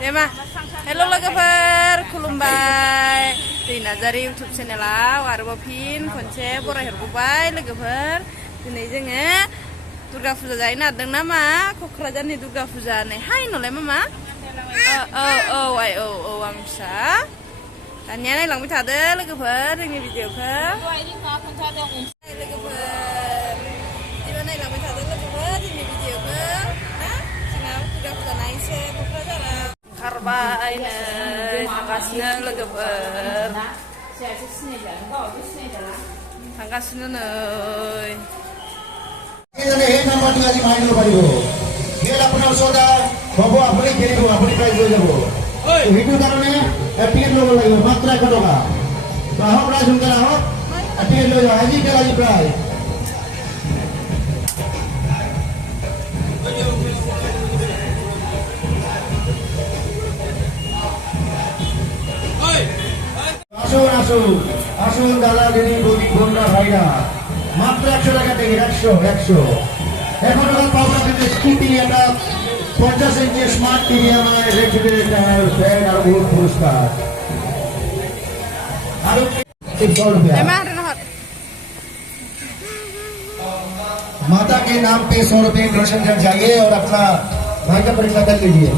दे मा हेल' लोगोफोर खुलुमबाय दै नार्जारि इउटुब चेनेलाव आरोबाव फिन खनसे बरायहरबाय लोगोफोर दिनै जोङो दुर्गा फुजा जाहैनो नागिरदों नामा क'क्राझारनि दुर्गा फुजा हाय नलाय मामा औ आं फिसा दानिया नायलांबाय थादो लोगोफोर जोंनि भिडिअखौ लोगोफोर बिदिबा नायलांबाय थादो लोगोफोर जोंनि भिडिअखौ जोंहा दुर्गा फुजा नायनोसै क'क्राझाराव ओंखारबाय नै थांगासिनो लोगोफोर थांगासिनो नै खेल अपना सौदा बाबू अपनी खेल अपनी प्राइज ले जाबो हिटू कारणे टिकट लोग লাগিব মাত্র 1 টাকা বাহক প্রাইজ উনকা হোক টিকট লৈ যাও আজি খেলা আজি প্রাইজ আসুন দাদা দিদি বৌদি বোনরা ভাইরা মাত্র 100 টাকা থেকে 100 এখন পাওয়া যাবে স্কুটি একটা 50 ইঞ্চি স্মার্ট টিভি আমার রেফ্রিজারেটর ফ্যান আর বহুত পুরস্কার আর 100 रुपया माता के नाम पे 100 रुपये डोनेशन कर जाइए और अपना भाई का परीक्षा कर लीजिए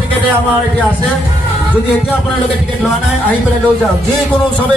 টিকেটে আমার এটি আছে যদি এতে আপনার লোকের টিকিট লওয়া নাই আহি পেলে লৈ যাও যে কোনো সবে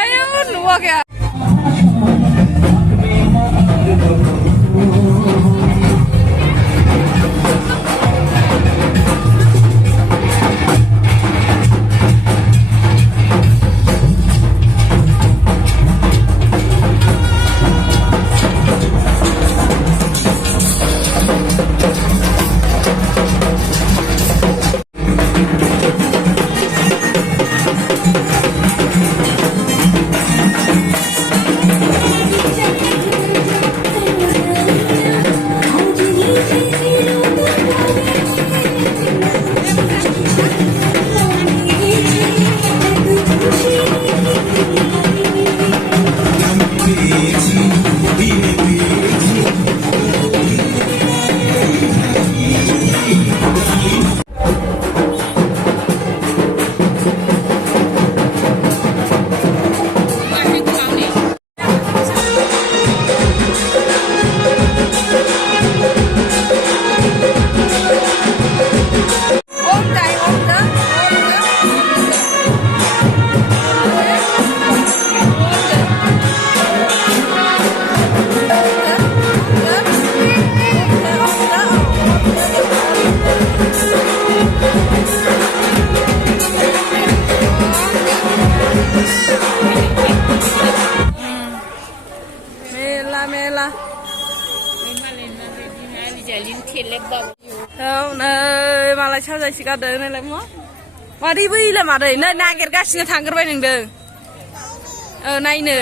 ayo luwag ya mela नै मालाय साजायसो गारदों नायलाय मादै बैलाय मादै नै नागिरगासिनो थांग्रोबाय नोंदों नायनो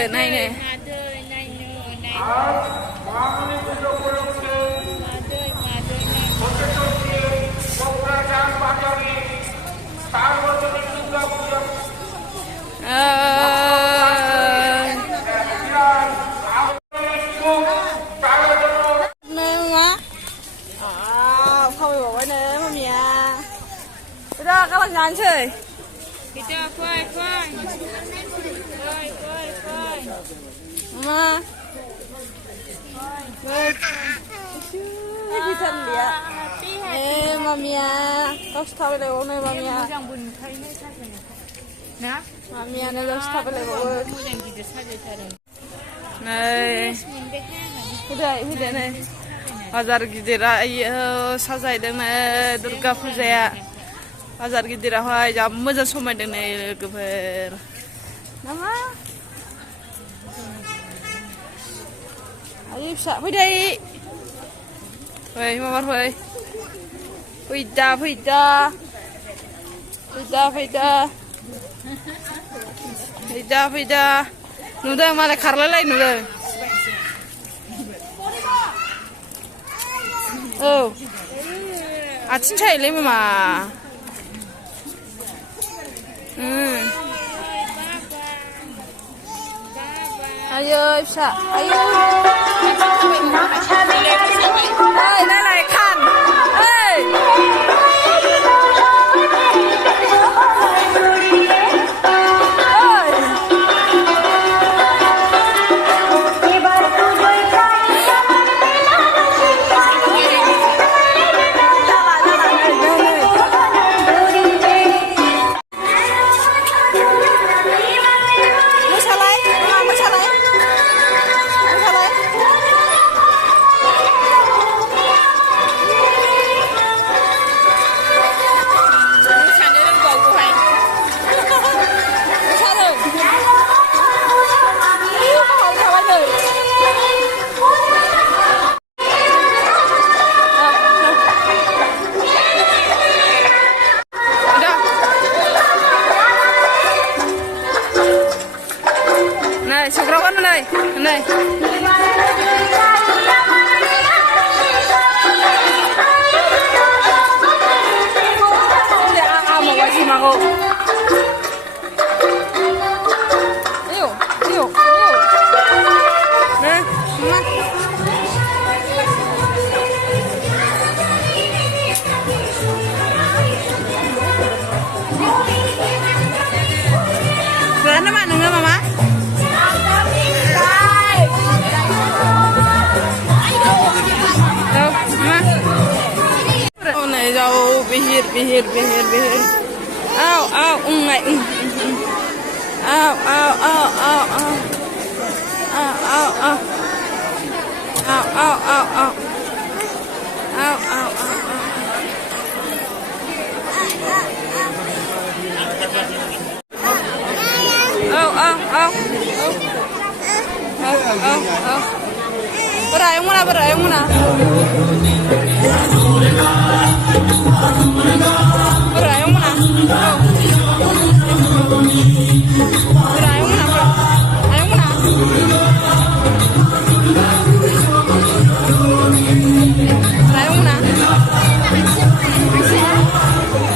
udah kalau nyanyi kita kuai mama Italia. Mamia. Kau tahu lewat ni mamia. Yang bun kai ni saja ni. Nah, Mamia ni kau tahu lewat. mudah kita saja cari. Nih. Udah nih. Bazar gidira sajaydın Durga Pujaya. Bazar gidira hay jam moja somaydın logoफोर. Nama? Ayo bisa fैदो. Fै mamar fै. Fैदा. Nudah malah karlalai nudah. Oh. 아침 차이래 마마. Ayo bisa. Ayo. Ơi, đây này khăn. Ơi. Này, seberapa nih? Nih. Mau wajib mau. Ayo. Nah, mak. Berana mana nggak mama? Jauh bihir. Au, ungai. Au. Berayung mana? Berayung mana?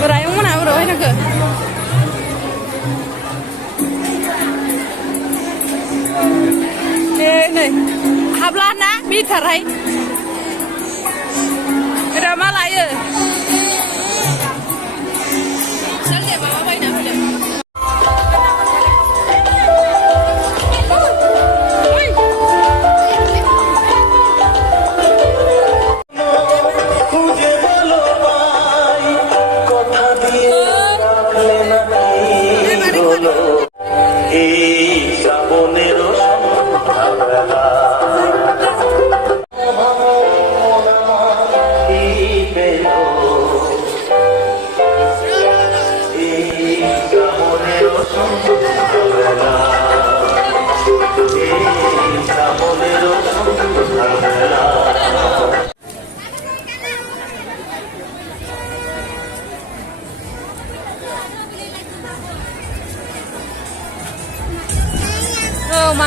Berayung mana bro? Ini ke? Nih, hablana bitarai. Ada malah ya. Salde bawa bayi nak. Oh, ma.